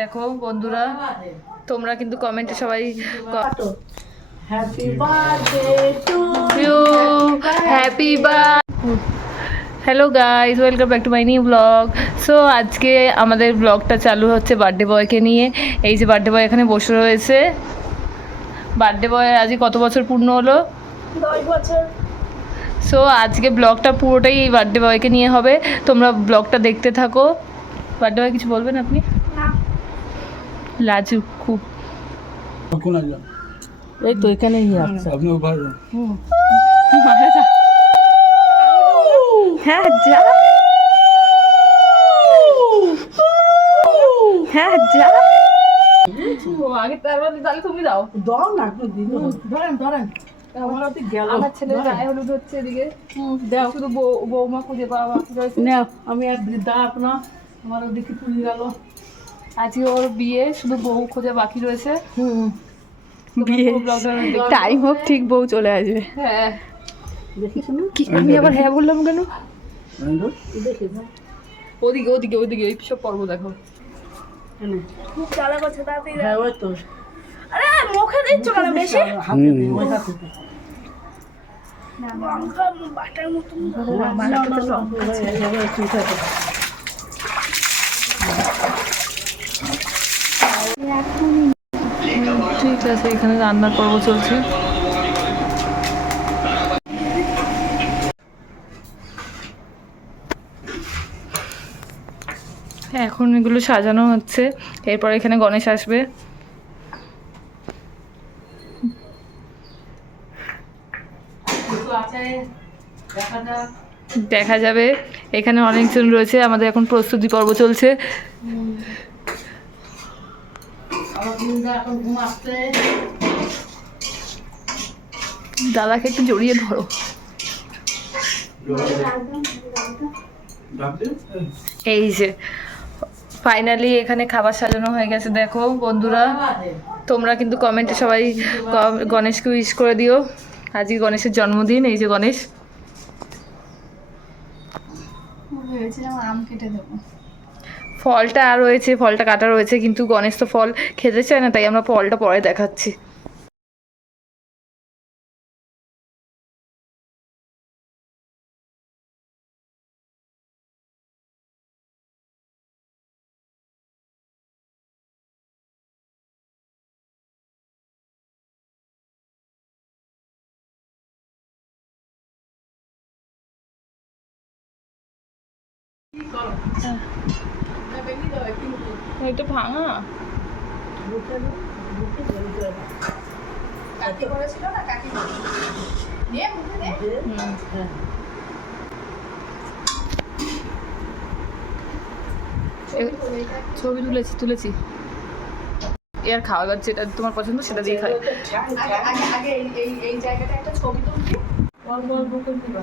দেখো বন্ধুরা। তোমরা কিন্তু কমেন্টে সবাই happy birthday to happy bar hello guys welcome back to my new blog so আজকে আমাদের ব্লগটা চালু হচ্ছে বার্থডে বয়কে নিয়ে। এই যে বার্থডে বয় এখানে বসে রয়েছে। বার্থডে বয় আজকে কত বছর পূর্ণ হলো? বছর। সো আজকে ব্লগটা পুরোটাই এই বার্থডে বয়কে নিয়ে হবে। তোমরা ব্লগটা দেখতে থাকো। বার্থডে বয় কিছু বলবেন আপনি? না লাজু খুব। কোন এই তো এখানেই আছে। আপনি ওভার হ্যাঁ যা। হ্যাঁ যা। আগে তার তাহলে তুমি দাও। দাও না একটু দিন। ধরেন ধরেন। আমার হাতে গেল। আমার গায়ে হলুদ হচ্ছে এদিকে। দেও। শুধু বউ- বৌমা খুঁজে পাওয়া বাকি আমি আর দাঁড়াব না। আমার ওদিকে তুলে গেল। আজকে ওর বিয়ে শুধু বউ খোঁজা বাকি রয়েছে হুম বিয়ে টাইম হোক ঠিক বউ চলে আসবে হ্যাঁ আমি আবার হ্যাঁ বললাম কেন দেখে ওদিকে ওদিকে ওদিকে এই সব পর্ব দেখো খুব জ্বালা করছে তাড়াতাড়ি হ্যাঁ ওই তো আরে মুখে দিচ্ছ কেন বেশি বাটার ঠিক আছে। এখানে রান্নার পর্ব চলছে। এখন এগুলো সাজানো হচ্ছে। এরপর এখানে গণেশ আসবে। দেখা যাবে। এখানে অনেকজন রয়েছে, আমাদের এখন প্রস্তুতি পর্ব চলছে। এখন ঘুমাচ্ছে। দাদাকে একটু জড়িয়ে ধরো। এই যে ফাইনালি এখানে খাবার সাজানো হয়ে গেছে দেখো বন্ধুরা। তোমরা কিন্তু কমেন্টে সবাই গণেশকে উইশ করে দিও। আজকে গণেশের জন্মদিন এই যে গণেশ। ভেবেছিলাম আম কেটে দেবো। ফলটা রয়েছে, ফলটা কাটা রয়েছে, কিন্তু গণেশ তো ফল খেতে চায় না, তাই আমরা ফলটা পরে দেখাচ্ছি। এটা ভাঙা? কাকি করেছিল না কাকি নে মুখে নে। হ্যাঁ। এ- ছবি তুলেছি তুলেছি। এর খাওয়া দাওয়া যেটা তোমার পছন্দ সেটা দিয়ে খাই। আগে এই এই এই জায়গাটা একটা ছবি তুলবি। অল্প অল্প করে দিবা।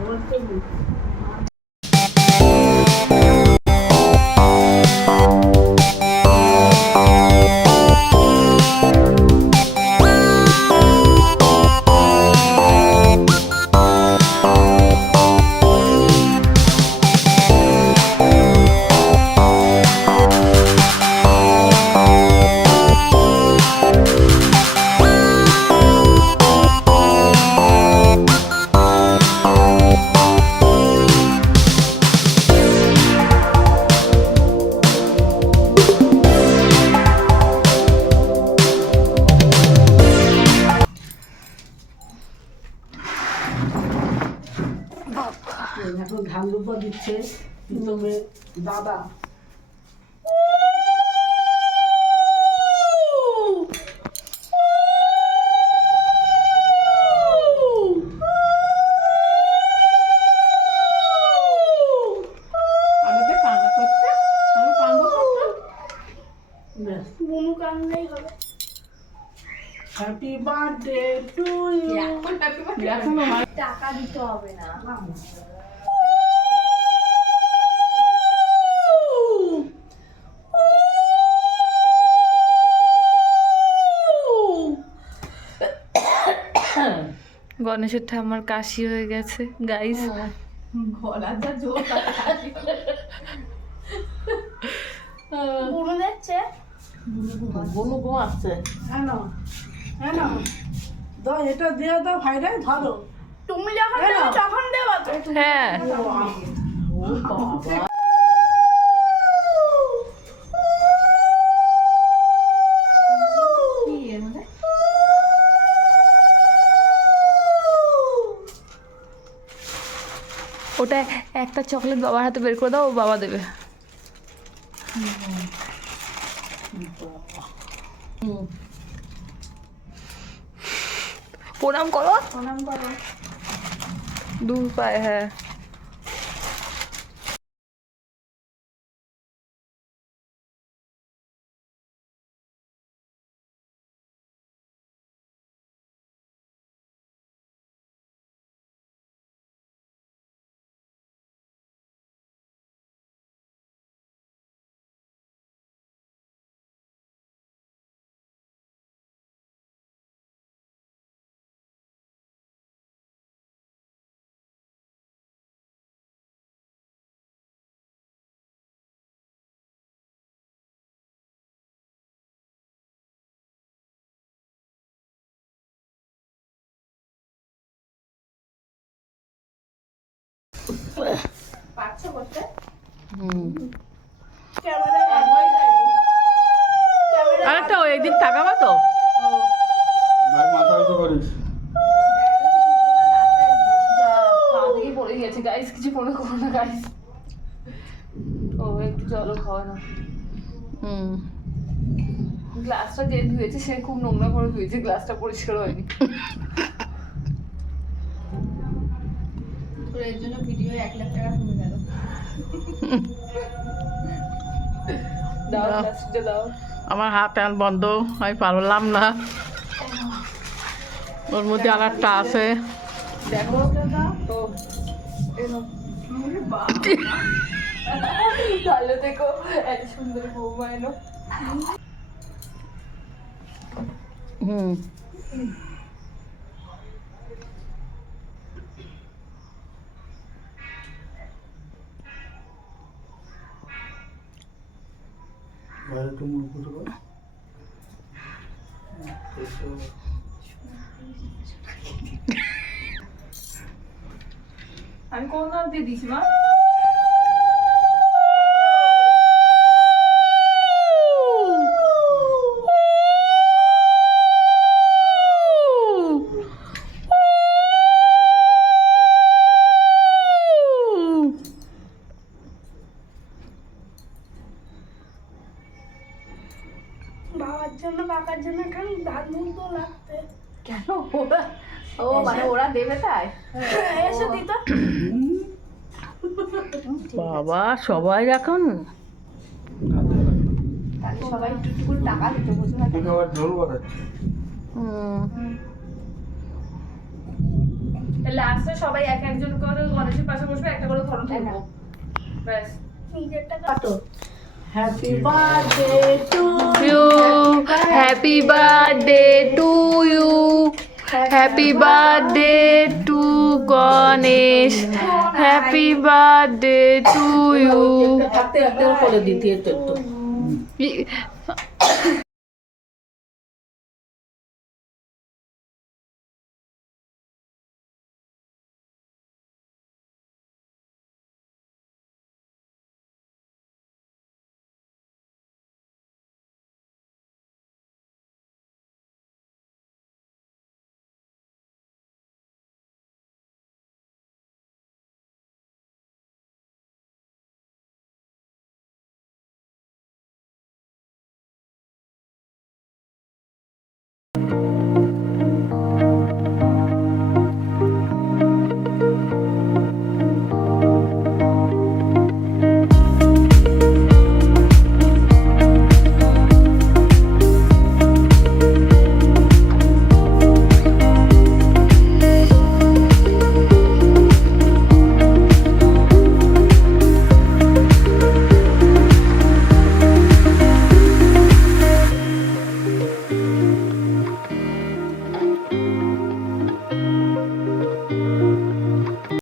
我问这个。এখন ধান রূপা দিচ্ছে। প্রথমে দাদা আমাদের কান্না করছে আমি কান্না করছে হ্যাপি বার্থডে টু ইউ এখন টাকা দিতে হবে না গণেশের ঠাম্মার কাশি হয়ে গেছে গাইস গলার যা জোর বুড়ো যাচ্ছে? বনু ঘুমাচ্ছে। হ্যাঁ না হ্যাঁ না। দাও এটা দিয়ে দাও ভাইরা ধরো। তুমি যখন দেবে তখন দেবো হ্যাঁ। ও বাবা কি এর মধ্যে ওটা একটা চকলেট বাবার হাতে বের করে দাও বাবা দেবে। প্রণাম করো। প্রণাম করো। দু পায়ে হ্যাঁ। পারছ করতে আরেকটা ওই দিক তাকাবা তো? ভাই মাথা উঁচু করিস। যা খাওয়া থেকেই পড়ে গেছে গাইস কিছু মনে করো না গাইস ও একটু জলও খাওয়া না। হুম। গ্লাসটা যে ধুয়েছে সে খুব নোংরা করে ধুয়েছে গ্লাসটা পরিষ্কার হয়নি তোর এর জন্য ভিডিও এক লাখ টাকা কমে গেল দাও দাও। গ্লাসটা দাও আমার হাত আর বন্ধ আমি পারলাম না। ওর মধ্যে আর একটা আছে। দেখো ভালো থেকো এত সুন্দর বৌমা এলো হুম। একটু মুখ উঁচু কর আমি কোন নাম দিয়ে দিছি মা? দেবে তাই? এসে দিত। বাবা সবাই এখন? তাহলে সবাই একটু একটু টাকা দিত বুঝো না তোকে আবার ঢোল বাজাচ্ছে হুম। লাস্টে সবাই এক একজন করে গণেশের পাশে বসবে একটা করে ফটো তুলবো ব্যাস। নিজের টাকা happy birthday to you happy birthday to you. Happy birthday to ganesh happy birthday to you হাতে হাতে করে দিতে একটু একটু